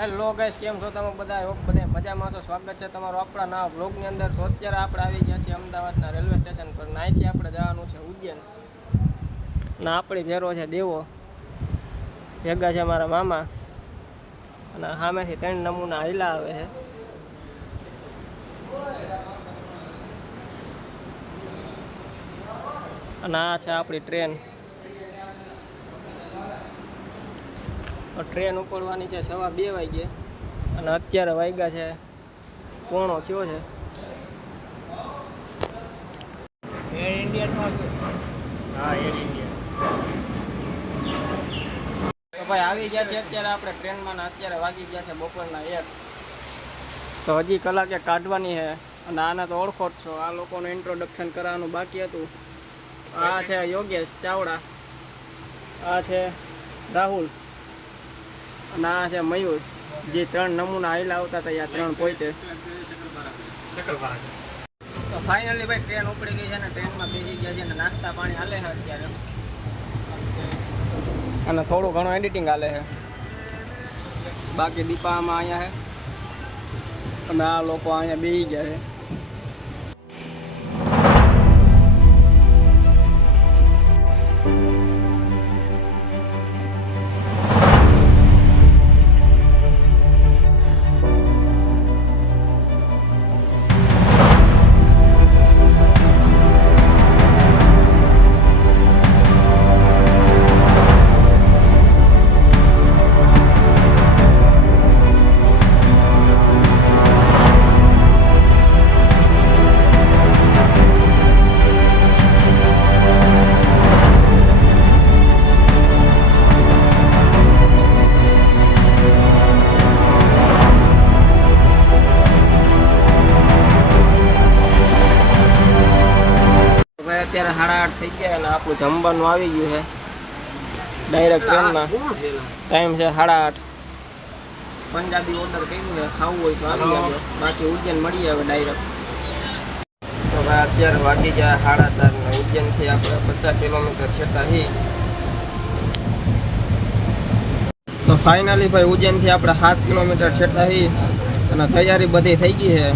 Hello guys, કેમ છો તમે બધા મજામાં છો? સ્વાગત છે તમારું આપણા નવા બ્લોગની અંદર. તો અત્યારે આપણે આવી ગયા છીએ અમદાવાદના રેલવે સ્ટેશન પર. અહીંથી આપણે જવાનું છે ઉજ્જૈન. ના આપણી ભેરો છે દેવો, ભેગા છે મારા મામા, અને સામેથી 3 નમૂના હાઈલા આવે છે. અને આ છે આપણી ટ્રેન. ટ્રેન ઉપડવાની છે 2:15 વાગે, અને અત્યારે વાગ્યા છે 1:15 થયો છે. એર ઇન્ડિયામાં હા એર ઇન્ડિયા તો ભાઈ આવી ગયા છે અત્યારે આપણે ટ્રેનમાં, ને અત્યારે વાગી ગયા છે બપોરના 1. તો હજી કલાકે કાઢવાની છે. અને આને તો ઓળખો જ છો, આ લોકોનું ઇન્ટ્રોડક્શન કરાવવાનું બાકી હતું. આ છે યોગેશ ચાવડા, આ છે રાહુલ, અને આ છે મયુર. જે 3 નમૂના હાઈલા આવતા હતા, 3 પોઈતે. તો ફાઇનલી ભાઈ ટ્રેન ઉપડી ગઈ છે ને ટ્રેનમાં બેસી ગયા છે, ને નાસ્તા પાણી હાલે છે અત્યારે, અને થોડું ઘણું એડિટિંગ હાલે છે. બાકી દીપામાં અહીંયા છે, અને આ લોકો અહીંયા બેસી ગયા છે. અત્યારે 8:30 થઈ ગયા, અને આપણું જમવાનું આવી ગયું છે ડાયરેક્ટ ટ્રેનમાં. ટાઈમ છે 8:30. પંજાબી ઓર્ડર કર્યું છે, ખાવું હોય તો આવી જાવ, બાકી ઉજ્જૈન મળી આવે ડાયરેક્ટ. તો ભાઈ અત્યારે વાગી ગયા 4:30 ને ઉજ્જૈનથી આપણે 50 કિલોમીટર છેટા હી. તો ફાઇનલી ભાઈ ઉજ્જૈનથી આપણે 7 કિલોમીટર છેટા હી, અને તૈયારી બધી થઈ ગઈ છે.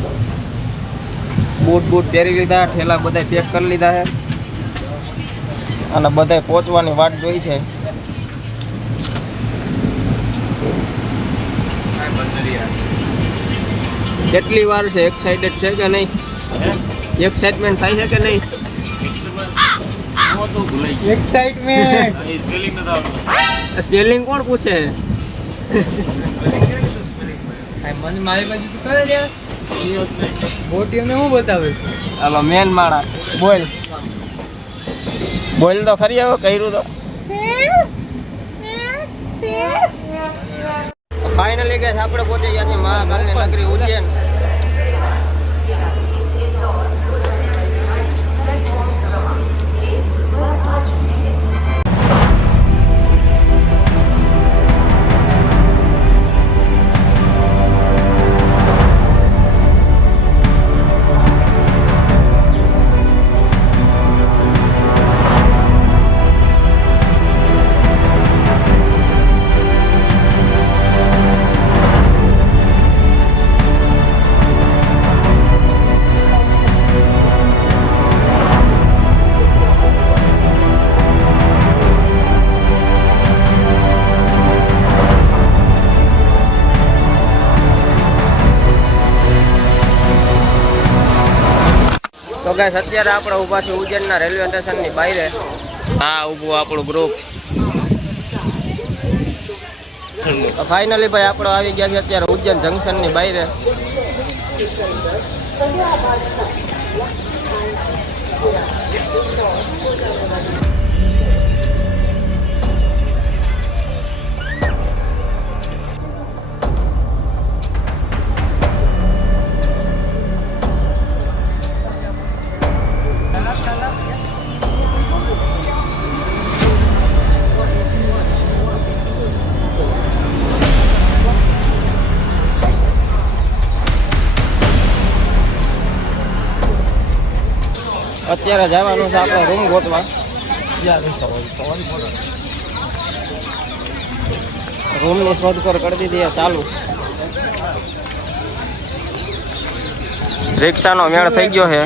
બૂટ પહેરી લીધા, ઠેલા બધા પેક કરી લીધા છે, અને બધા પહોંચવાની વાટ જોઈ છે. કેટલી વાર છે? એક્સાઇટેડ છે કે નહીં? એક્સાઇટમેન્ટ થાય છે કે નહીં? એક્સાઇટમેન્ટ સ્પેલિંગ કોણ પૂછે? મારી બાજુ તો કરે છે બોટીઓને હું બતાવીશ. હાલો મેન માણા બોલ તો ખરી. હવે કર્યું તો ફાઇનલી ગેસ આપણે પહોંચી ગયા છીએ મહાકાલની નગરી ઉજ્જૈન. તો ગાઈસ અત્યારે આપણે ઊભા છે ઉજ્જૈનના રેલવે સ્ટેશનની બહાર. હા ઊભું આપણું ગ્રુપ. ફાઇનલી ભાઈ આપણે આવી ગયા છે અત્યારે ઉજ્જૈન જંકશનની બહાર. અત્યારે જવાનું છે આપણે રૂમ ગોતવા. રૂમની શોધખોળ કરી દીધી ચાલુ. રિક્ષાનો મેળ થઈ ગયો છે.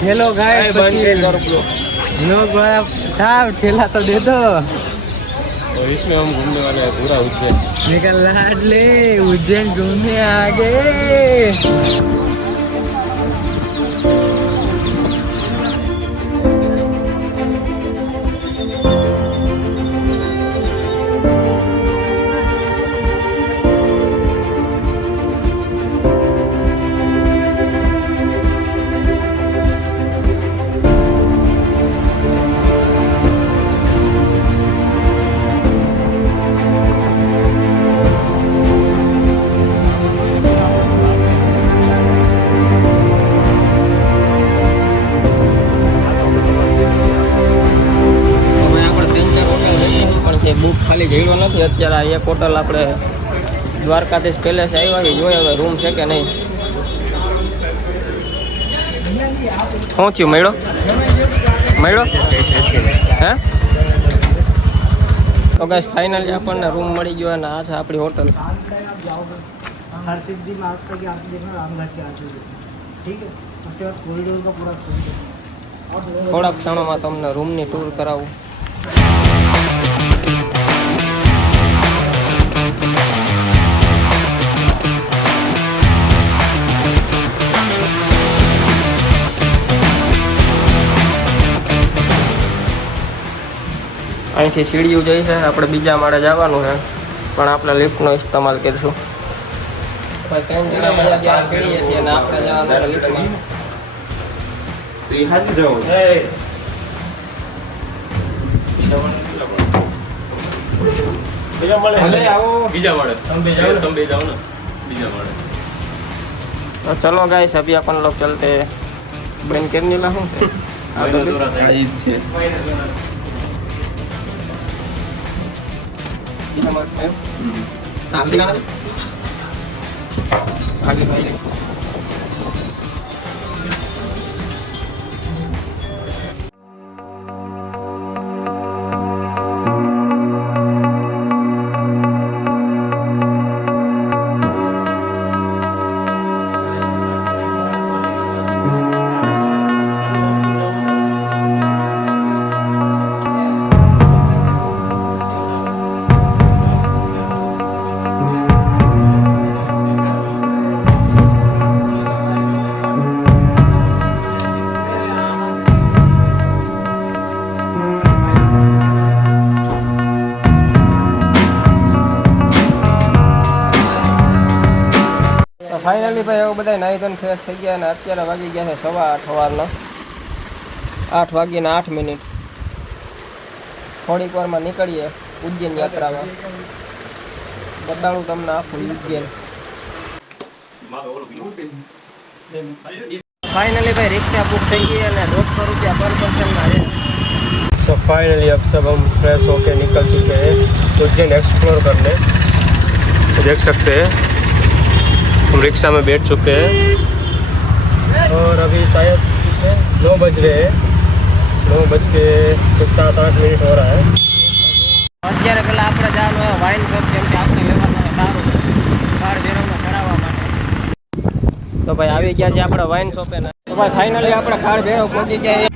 हेलो गाइस लोग साहब ठेला तो दे दो और इसमें हम घूमने वाले हैं पूरा उज्जैन. निकल लाडले उज्जैन घूमने आ गए. બુક ખાલી જઈડો નથી અત્યારે. આ એક હોટલ આપણે દ્વારકાધીશ પેલેસ આવ્યા છીએ. જોઈએ હવે રૂમ છે કે નહીં. શું થયું? મળ્યો હે? તો ગાઈસ ફાઇનલી આપણને રૂમ મળી ગયો અને આ છે આપણી હોટલ. થોડાક ક્ષણોમાં તમને રૂમની ટૂર કરાવું. અહીંથી સીડીઓ જઈ છે. આપણે બીજા માળે જવાનું છે પણ આપણે લિફ્ટનો ઇસ્તેમાલ કરીશું. ત્રણ જણા મળ્યા જ્યાં સીડી હતી અને આપણે જવાનું લિફ્ટમાં. चलो गाइस अभी अपन लोग चलते हैं. बहन करने ला हूँ ફાઇનલી ભાઈ એવું બધા નાહી ધોઈને ફ્રેશ થઈ ગયા અને અત્યારે વાગી ગયા છે 8:15 સવારના. 8:08. થોડીક વારમાં નીકળીએ ઉજ્જૈન યાત્રામાં. બતાડું તમને આખું ઉજ્જૈન. फाइनली भाई रिक्शा बुक થઈ ગઈ અને 200 रुपया पर पर्सन ના है. सो फाइनली अब सब हम फ्रेश होके निकल चुके हैं उज्जैन एक्सप्लोर करने. देख सकते हैं हम रिक्शा में बैठ चुके हैं और अभी शायद 9 बज रहे हैं. 9:07-8 हो रहा है. અત્યારે પેલા આપણે જવાનું હોય વાઇન શોપ, કેમ કે આપણે લેવાનું છે સારું કાર બેરવમાં ચડાવવા માટે. તો ભાઈ આવી ગયા છે આપણે વાઇન શોપે. તો ભાઈ ફાઇનલી આપણે કાર બેરવ પહોંચી ગયા.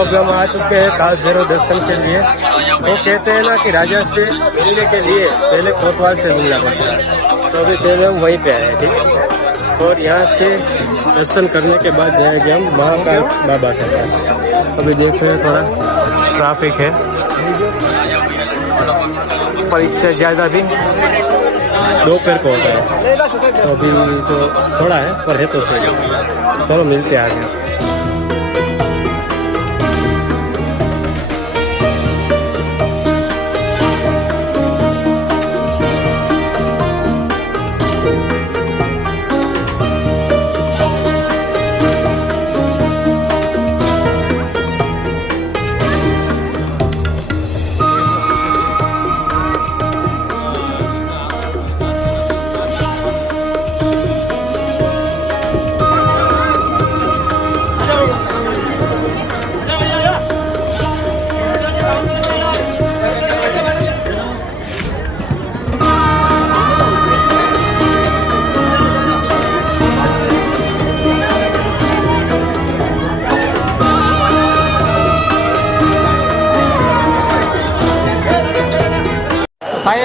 अब हम आ चुके हैं काल भैरव दर्शन के लिए. वो कहते हैं ना कि राजा से मिलने के लिए पहले कोतवाल से मिलना पड़ता है. तो अभी पहले हम वहीं पे आए हैं, ठीक है. और यहाँ से दर्शन करने के बाद जाएंगे हम महाकाल बाबा के पास. अभी देख रहे हैं थोड़ा ट्रैफिक है पर इससे ज़्यादा भी दोपहर को होता है. तो अभी तो थोड़ा है पर है तो सही. चलो मिलते हैं आगे.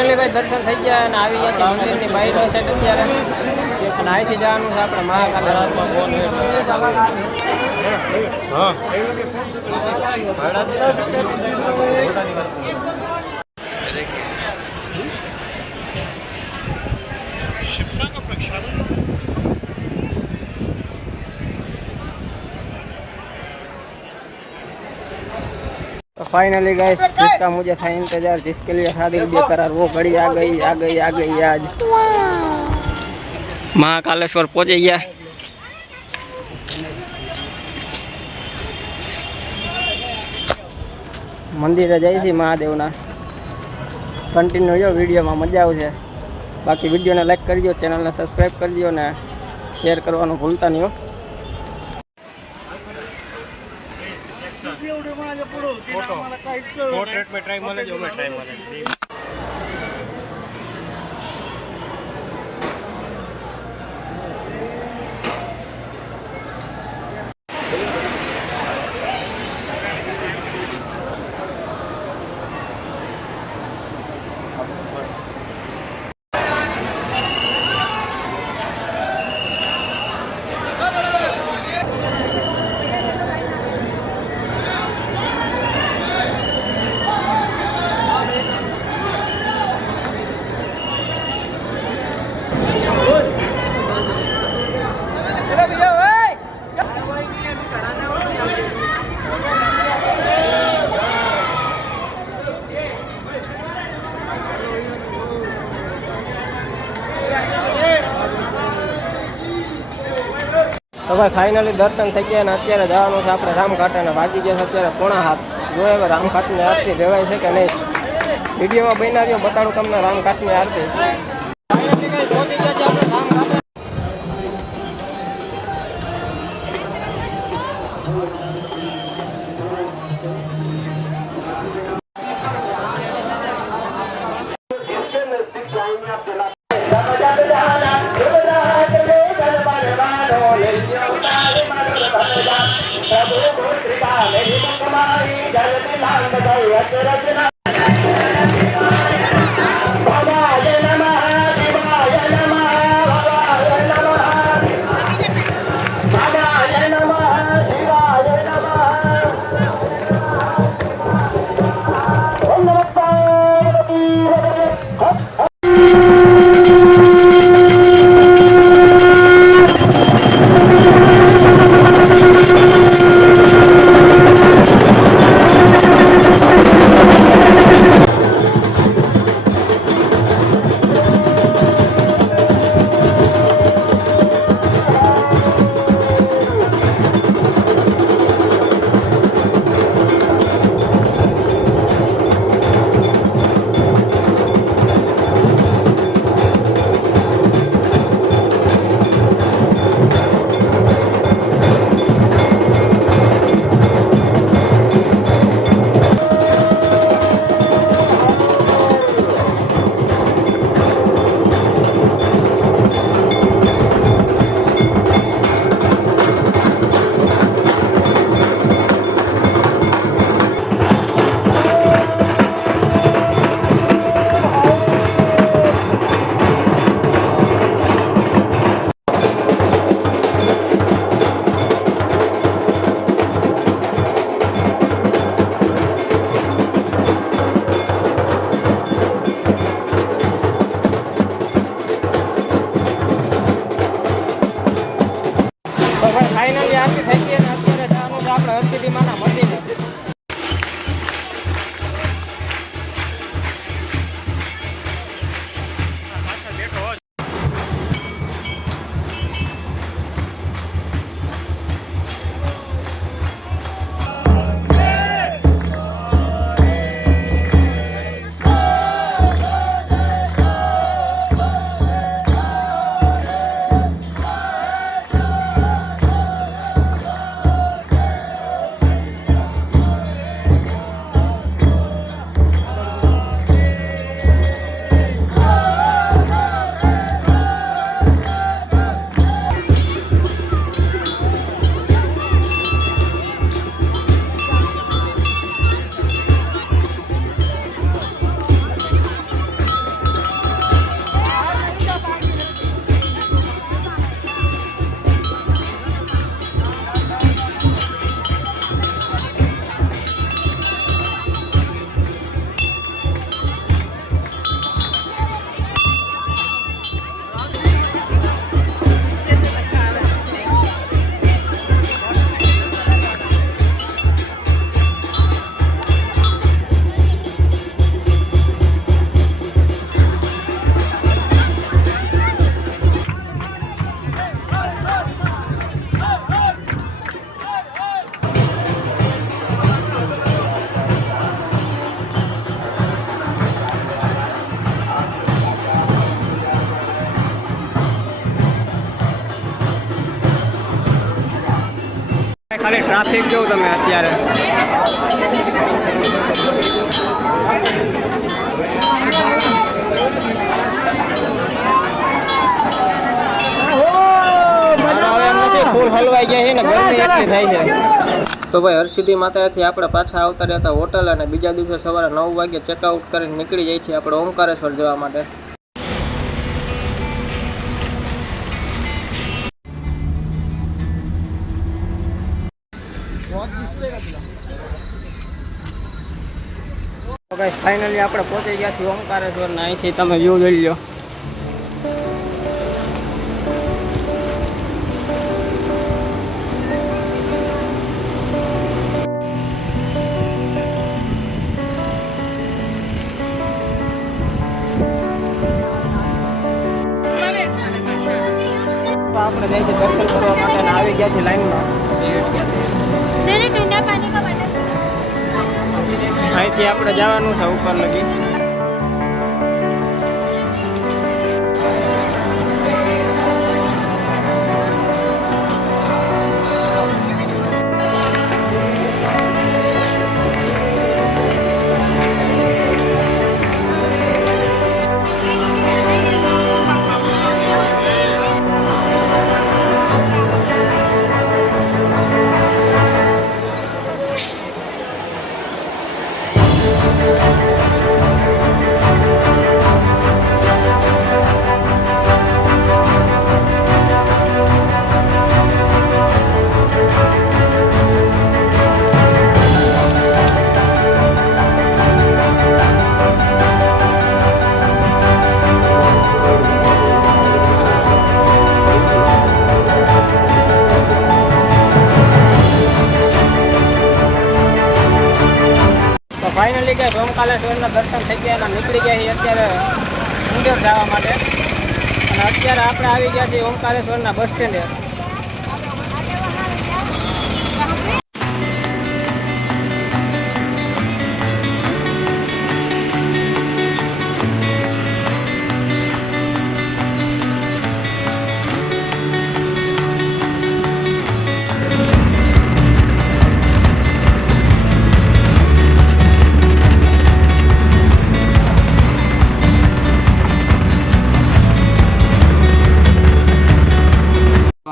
ફાઇનલી ભાઈ દર્શન થઈ ગયા અને આવી ગયા છે મંદિરની બહારની સાઈડ અત્યારે અને અહીંથી જવાનું છે આપણે મહાકાલ રાતમાં फाइनली गाइस जिसका मुझे था इंतजार जिसके लिए था दिल बेकरार वो घड़ी आ गई आज महाकालेश्वर पहुंचे गया मंदिरे जाइए छी महादेवना कंटिन्यू जो वीडियो में मजा आवशे बाकी वीडियो ने लाइक कर दियो चैनल ने सब्सक्राइब कर दियो ने शेयर करवानुं भूलता नहीं हो पोर्ट्रेट में ट्राई मारे जो मैं ट्राई मारे तो भाई फाइनली दर्शन थी गया अत्यारे जवानुं छे आपणे रामघाट ने वागी गया अत्यारे 6:30 जो हवे रामघाट ने आरती रेवाय छे के नहीं वीडियो में बना रह्यो बताडું તમને रामघाट ની आरती फाइनली गाइस पहुंची गया छे आपणे रामघाट ખાલી ટ્રાફિક જોઉં તમે અત્યારે. ફૂલ હલવાઈ ગયા છે ને ગરમી એટલી થાય છે. તો ભાઈ હરસિદ્ધિ માતાથી આપણે પાછા આવતા રહેતા હોટલ અને બીજા દિવસે સવારે 9 વાગે ચેકઆઉટ કરીને નીકળી જાય છે આપણે ઓમકારેશ્વર જવા માટે. તો ગાઈસ ફાઇનલી આપણે પહોંચી ગયા છીએ ઓમકારેશ્વર ને અહીંથી તમે વ્યૂ જોઈ લો. આપણે જઈએ છીએ દર્શન કરવા માટે અને આવી ગયા છે લાઈનમાં. અહીંથી આપણે જવાનું છે ઉપર લગી. ફાઇનલી કે ઓમકારેશ્વરના દર્શન થઈ ગયા અને નીકળી ગયા છીએ અત્યારે ઉંદેર જવા માટે. અને અત્યારે આપણે આવી ગયા છીએ ઓમકારેશ્વરના બસ સ્ટેન્ડે.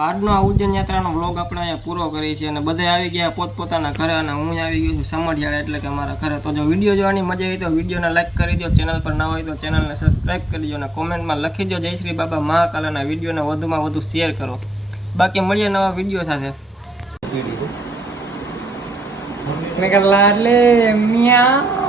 આજનો આ ઉજ્જૈન યાત્રાનો વ્લોગ આપણે અહીંયા પૂરો કરીએ છીએ અને બધા આવી ગયા પોતપોતાના ઘરે અને હું આવી ગયો છું સમઢિયાળા એટલે કે મારા ઘરે. તો જો વિડીયો જોવાની મજા આવી તો વિડીયોને લાઈક કરી દો, ચેનલ પર ના હોય તો ચેનલને સબસ્ક્રાઈબ કરી દો અને કોમેન્ટમાં લખી દો જય શ્રી બાબા મહાકાલના વિડીયોને વધુમાં વધુ શેર કરો. બાકી મળીએ નવા વિડીયો સાથે. મેં કહેલા લે મિયા